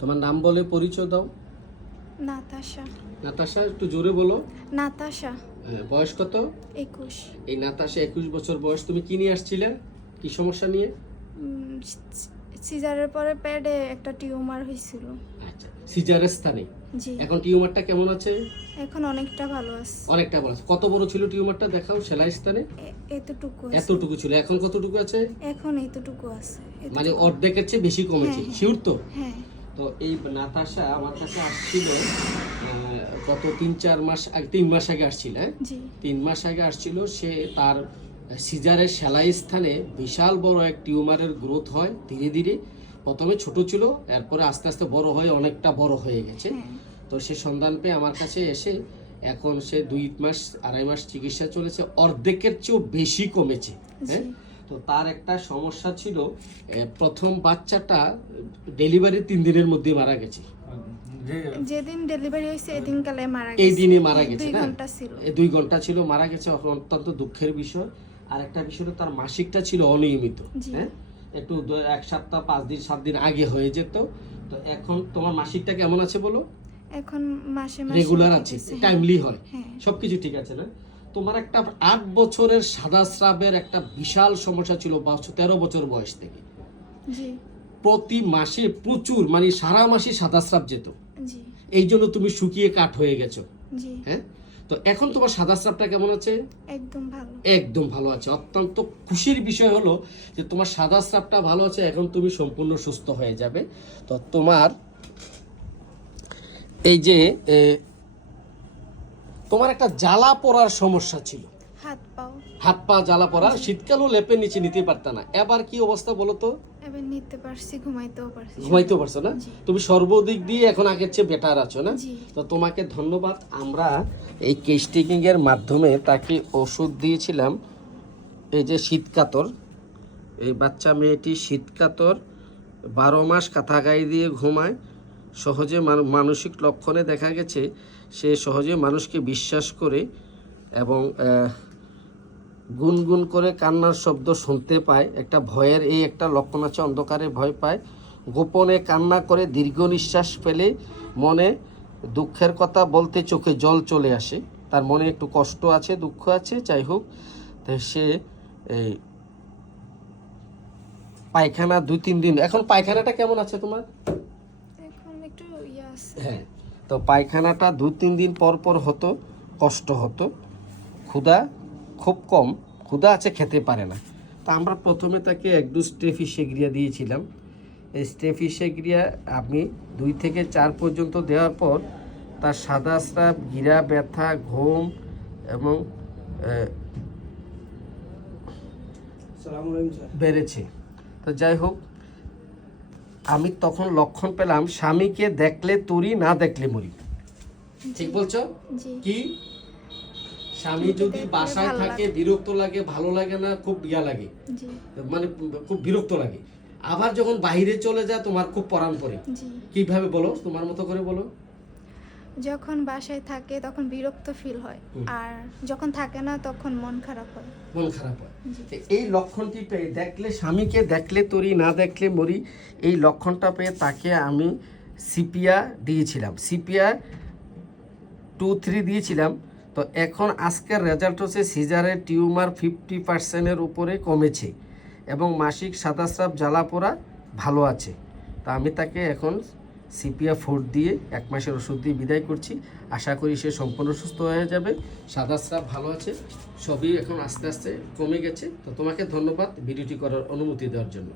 তোমার নাম বলে পরিচয় দাও। নাতাশা। নাতাশা, একটু জোরে বলো। নাতাশা। বয়স কত? 21। এই নাতাশা 21 বছর বয়স। তুমি কি নিয়ে আসছিলে, কি সমস্যা নিয়ে? সিজারের পরে পেটে একটা টিউমার হয়েছিল। আচ্ছা, সিজারের স্থানে। জি। এখন টিউমারটা কেমন আছে? এখন অনেকটা ভালো আছে। অনেকটা ভালো আছে। কত বড় ছিল টিউমারটা দেখাও, সেলাই স্থানে। এতটুকু আছে। এতটুকু ছিল, এখন কতটুকু আছে? এখন এতটুকু আছে। মানে অর্ধেকের চেয়ে বেশি কমেছে, হ্যাঁ, শিওর তো? হ্যাঁ। তো এই নাতাশা আমার কাছে আসছিল গত 3-4 মাস আগে, 3 মাস আগে আসছিল। হ্যাঁ, 3 মাস আগে আসছিল। সে তার সিজারের সেলাই স্থানে বিশাল বড় এক টিউমারের গ্রোথ হয় ধীরে ধীরে। প্রথমে ছোট ছিল, এরপরে আস্তে আস্তে বড় হয়ে অনেকটা বড় হয়ে গেছে। তো সে সন্ধান পেয়ে আমার কাছে এসে এখন সে 2-2.5 মাস চিকিৎসা চলেছে, অর্ধেকের চেয়েও বেশি কমেছে। হ্যাঁ, তো তার একটা সমস্যা ছিল, প্রথম বাচ্চাটা ডেলিভারি 3 দিনের মধ্যে মারা গেছে। যেদিন ডেলিভারি হয়েছে এদিন কালে মারা গেছে। এই দিনে মারা গেছে। 2 ঘন্টা ছিল। 2 ঘন্টা ছিল, মারা গেছে। অত্যন্ত দুঃখের বিষয়। আর একটা বিষয় হলো তার মাসিকটা ছিল অনিয়মিত। হ্যাঁ, একটু 1 সপ্তাহ 5 দিন 7 দিন আগে হয়ে যেত। তো এখন তোমার মাসিকটা কেমন আছে বলো? এখন মাসে মাসে রেগুলার আছে, টাইমলি হয়, হ্যাঁ। সবকিছু ঠিক আছে না? তোমার একটা 8 বছরের সাদা স্রাবের একটা বিশাল সমস্যা ছিল 13 বছর বয়স থেকে। জি। প্রতি মাসে প্রচুর, মানে সারা মাসে সাদা স্রাব যেত। জি। এই জন্য তুমি শুকিয়ে কাঠ হয়ে গেছো। জি। হ্যাঁ, তো এখন তোমার সাদা স্রাবটা কেমন আছে? একদম ভালো। একদম ভালো আছে। অত্যন্ত খুশির বিষয় হলো যে তোমার সাদা স্রাবটা ভালো আছে, এখন তুমি সম্পূর্ণ সুস্থ হয়ে যাবে। তো তোমার এই যে তোমার একটা জ্বালা পড়ার সমস্যা ছিল, হাত পা জ্বালা পড়া, শীতকালও লেপের নিচে নিতে পারতা না। এবার কি অবস্থা বলো তো? এবার নিতে পারছি, ঘুমাইতেও পারছো না? তুমি সর্বদিক দিয়ে এখন আগের চেয়ে বেটার আছো না? তো তোমাকে ধন্যবাদ। আমরা এই কেস্টিকিং এর মাধ্যমে তাকে ওষুধ দিয়েছিলাম। এই যে শীতকাতর, এই বাচ্চা মেয়েটি শীতকাতর, 12 মাস কাঁথা গায়ে দিয়ে ঘুমায়, সহজে মানসিক লক্ষণে দেখা গেছে সে সহজে মানুষকে বিশ্বাস করে এবং গুনগুন করে কান্নার শব্দ শুনতে পায়। একটা ভয়ের এই একটা লক্ষণ আছে, অন্ধকারে ভয় পায়, গোপনে কান্না করে, দীর্ঘ নিঃশ্বাস ফেলে, মনে দুঃখের কথা বলতে চোখে জল চলে আসে। তার মনে একটু কষ্ট আছে, দুঃখ আছে, যাই হোক। সে এই পায়খানা 2-3 দিন, এখন পায়খানাটা কেমন আছে তোমার? এখন একটু হ্যাঁ, তো পায়খানাটা 2-3 দিন পর পর হতো, কষ্ট হতো, ক্ষুধা খুব কম, ক্ষুধা আছে, খেতে পারে না। তো আমরা প্রথমে তাকে 1 ডোজ স্টেফিসেগ্রিয়া দিয়েছিলাম। এই স্টেফিসেগ্রিয়া আমি 2 থেকে 4 পর্যন্ত দেওয়ার পর তার সাদা স্রাব, গিরা ব্যথা, ঘুম এবং বেড়েছে। তো যাই হোক, আমি তখন লক্ষণ পেলাম, স্বামীকে দেখলে তরি, না দেখলে মরি। ঠিক বলছো? কি স্বামী যদি বাসায় থাকে বিরক্ত লাগে, ভালো লাগে না, খুব ইয়া লাগে, মানে খুব বিরক্ত লাগে। আবার যখন বাইরে চলে যায় তোমার খুব পরাণ পড়ে। কিভাবে বলো, তোমার মতো করে বলো। যখন বাসায় থাকে তখন বিরক্ত ফিল হয়, আর যখন থাকে না তখন মন খারাপ হয়। এই লক্ষণটি পেয়ে, দেখলে স্বামীকে দেখলে তরি, না দেখলে মরি, এই লক্ষণটা পেয়ে তাকে আমি সিপিয়া দিয়েছিলাম, সিপিয়া 2-3 দিয়েছিলাম। তো এখন আজকের রেজাল্ট হচ্ছে সিজারের টিউমার 50%-এর উপরে কমেছে এবং মাসিক সাদা স্রাব, জ্বালা পোড়া ভালো আছে। তা আমি তাকে এখন সিপিয়া 4 দিয়ে 1 মাসের ওষুধ দিয়ে বিদায় করছি। আশা করি সে সম্পূর্ণ সুস্থ হয়ে যাবে। সাদা স্রাব ভালো আছে, সবই এখন আস্তে আস্তে কমে গেছে। তো তোমাকে ধন্যবাদ ভিডিওটি করার অনুমতি দেওয়ার জন্য।